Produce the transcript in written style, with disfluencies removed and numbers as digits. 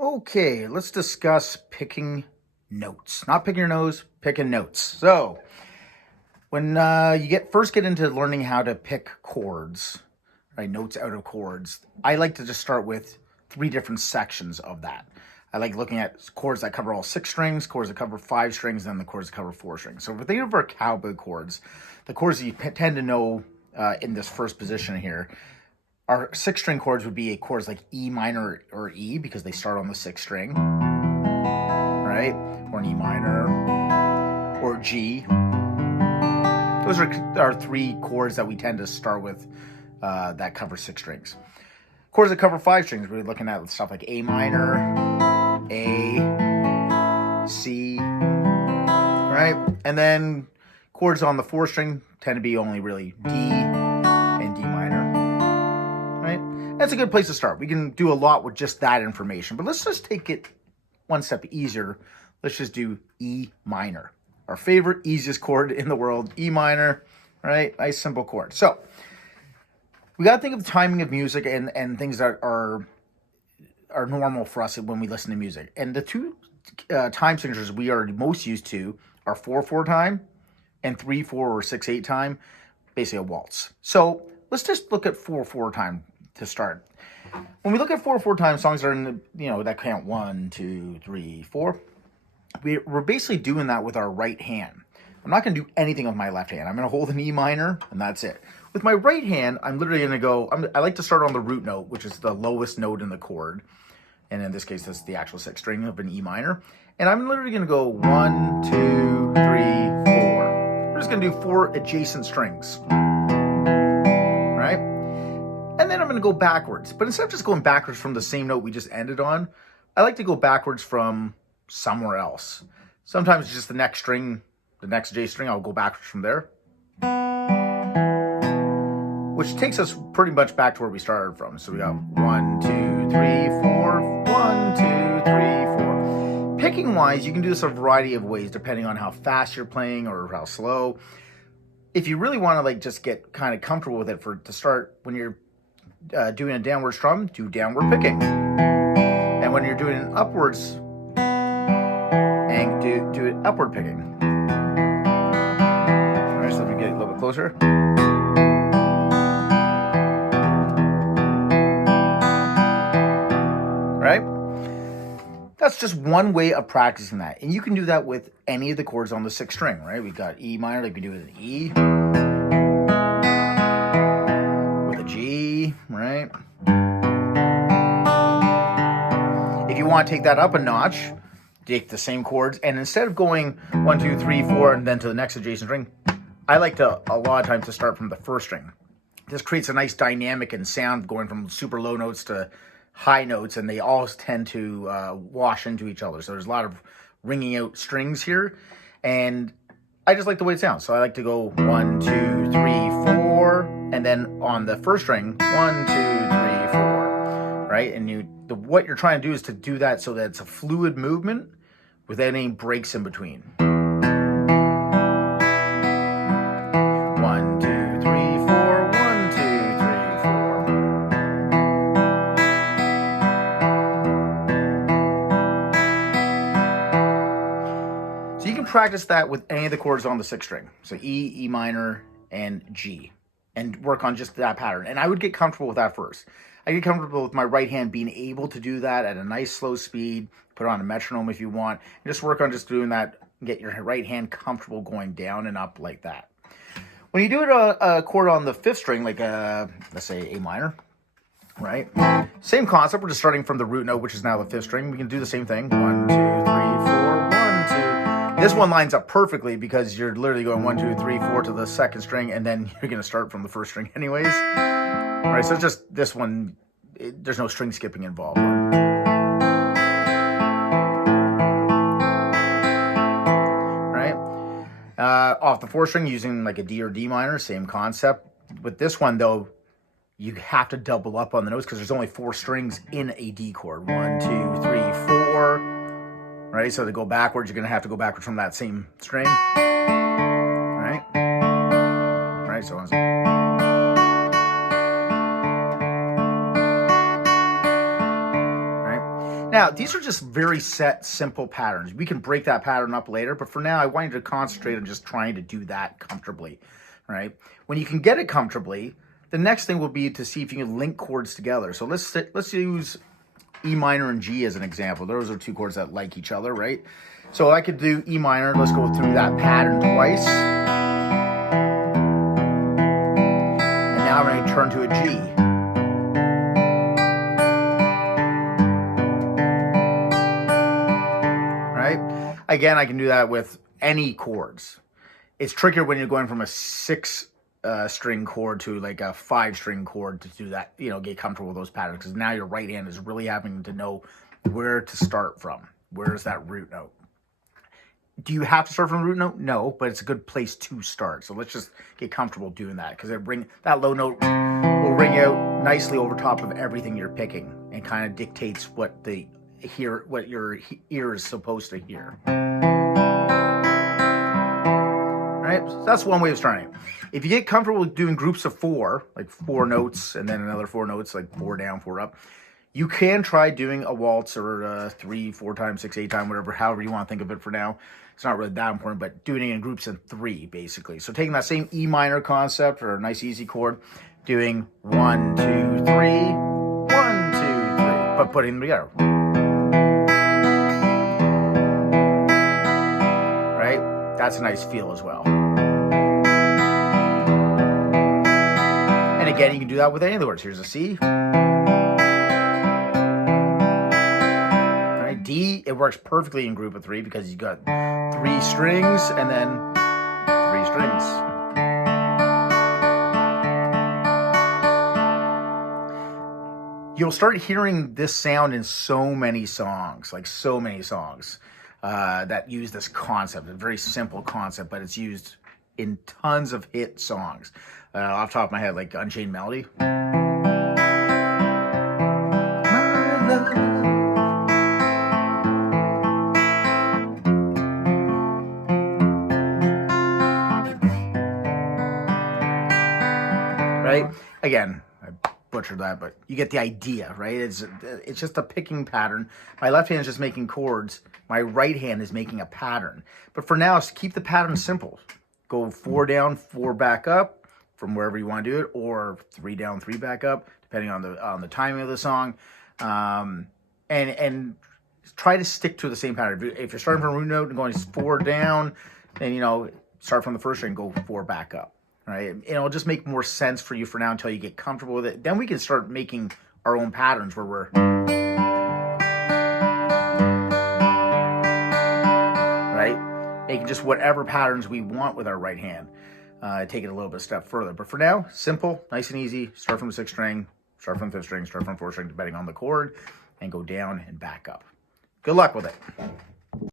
Okay, let's discuss picking notes. Not picking your nose, picking notes. So, when you first get into learning how to pick chords, right, notes out of chords, I like to just start with three different sections of that. I like looking at chords that cover all 6 strings, chords that cover 5 strings, and the chords that cover 4 strings. So, if we think of our cowboy chords, the chords that you tend to know in this first position here, our 6 string chords would be chords like E minor or E because they start on the 6th string, right? Or an E minor or G. Those are our 3 chords that we tend to start with that cover 6 strings. Chords that cover 5 strings, we're looking at stuff like A minor, A, C, right? And then chords on the 4th string tend to be only really D and D minor. Right? That's a good place to start. We can do a lot with just that information, but let's just take it one step easier. Let's just do E minor. Our favorite, easiest chord in the world, E minor, right? Nice, simple chord. So we got to think of the timing of music and things that are normal for us when we listen to music. And the two time signatures we are most used to are 4/4 time and 3/4 or 6/8 time, basically a waltz. So let's just look at 4/4 time to start. When we look at 4/4 time, songs are in the, that count 1, 2, 3, 4. We're basically doing that with our right hand. I'm not going to do anything with my left hand. I'm going to hold an E minor, and that's it. With my right hand, I'm literally going to go, I like to start on the root note, which is the lowest note in the chord. And in this case, that's the actual 6th string of an E minor. And I'm literally going to go 1, 2, 3, 4. We're just going to do 4 adjacent strings. Right? And then I'm going to go backwards. But instead of just going backwards from the same note we just ended on, I like to go backwards from somewhere else. Sometimes it's just the next string, the next J string, I'll go backwards from there. Which takes us pretty much back to where we started from. So we got 1, 2, 3, 4, 1, 2, 3, 4. Picking wise, you can do this a variety of ways depending on how fast you're playing or how slow. If you really want to just get kind of comfortable with it to start, when you're doing a downward strum, do downward picking. And when you're doing an upwards, and do it upward picking. All right, so let me get a little bit closer. Right? That's just one way of practicing that. And you can do that with any of the chords on the 6th string, right? We've got E minor, like we do with an E. With a G, right? If you want to take that up a notch, take the same chords, and instead of going 1, 2, 3, 4, and then to the next adjacent string, I like to, a lot of times, to start from the 1st string. This creates a nice dynamic and sound going from super low notes to high notes, and they all tend to wash into each other. So there's a lot of ringing out strings here, and I just like the way it sounds. So I like to go 1, 2, 3, 4, and then on the 1st string, 1, 2, 3, 4, right? And what you're trying to do is to do that so that it's a fluid movement with any breaks in between. 1, 2, 3, 4, 1, 2, 3, 4. So you can practice that with any of the chords on the 6th string. So E, E minor, and G. And work on just that pattern. And I would get comfortable with that first. I get comfortable with my right hand being able to do that at a nice slow speed. Put on a metronome if you want. And just work on just doing that. Get your right hand comfortable going down and up like that. When you do it a chord on the 5th string, like let's say A minor, right? Same concept. We're just starting from the root note, which is now the 5th string. We can do the same thing. 1, 2, 3, 4, 1, 2. This one lines up perfectly because you're literally going 1, 2, 3, 4 to the 2nd string, and then you're going to start from the 1st string anyways. All right, so it's just this one, there's no string skipping involved. Right? Off the 4th string, using like a D or D minor, same concept. With this one, though, you have to double up on the notes because there's only 4 strings in a D chord. 1, 2, 3, 4. Right? So to go backwards, you're going to have to go backwards from that same string. Right? Right? So Now, these are just very set, simple patterns. We can break that pattern up later, but for now, I want you to concentrate on just trying to do that comfortably, right? When you can get it comfortably, the next thing will be to see if you can link chords together. So let's use E minor and G as an example. Those are two chords that like each other, right? So I could do E minor. Let's go through that pattern twice. And now I'm going to turn to a G. Again, I can do that with any chords. It's trickier when you're going from a 6-string chord to like a 5-string chord to do that, get comfortable with those patterns, because now your right hand is really having to know where to start from. Where's that root note? Do you have to start from the root note? No, but it's a good place to start. So let's just get comfortable doing that, because that low note will ring out nicely over top of everything you're picking and kind of dictates what your ear is supposed to hear. Right? So that's one way of starting. If you get comfortable with doing groups of 4, like 4 notes and then another 4 notes, like 4 down, 4 up, you can try doing a waltz or 3, 4 times, 6, 8 times, however you want to think of it for now. It's not really that important, but doing it in groups of 3, basically. So taking that same E minor concept or a nice easy chord, doing 1, 2, 3, 1, 2, 3, but putting them together. That's a nice feel as well. And again, you can do that with any of the words. Here's a C. All right, D, it works perfectly in group of 3 because you've got 3 strings and then 3 strings. You'll start hearing this sound in so many songs, that use this concept. A very simple concept, but it's used in tons of hit songs. Off the top of my head, like Unchained Melody. Right? Again, butchered that, but you get the idea, right? It's just a picking pattern. My left hand is just making chords. My right hand is making a pattern. But for now, keep the pattern simple. Go 4 down, 4 back up from wherever you want to do it, or 3 down, 3 back up, depending on the timing of the song. And try to stick to the same pattern. If you're starting from a root note and going 4 down, then start from the first string, go 4 back up. Right? It'll just make more sense for you for now until you get comfortable with it. Then we can start making our own patterns where we're making just whatever patterns we want with our right hand. Take it a little bit step further. But for now, simple, nice and easy. Start from the 6th string, start from the 5th string, start from 4th string, depending on the chord, and go down and back up. Good luck with it.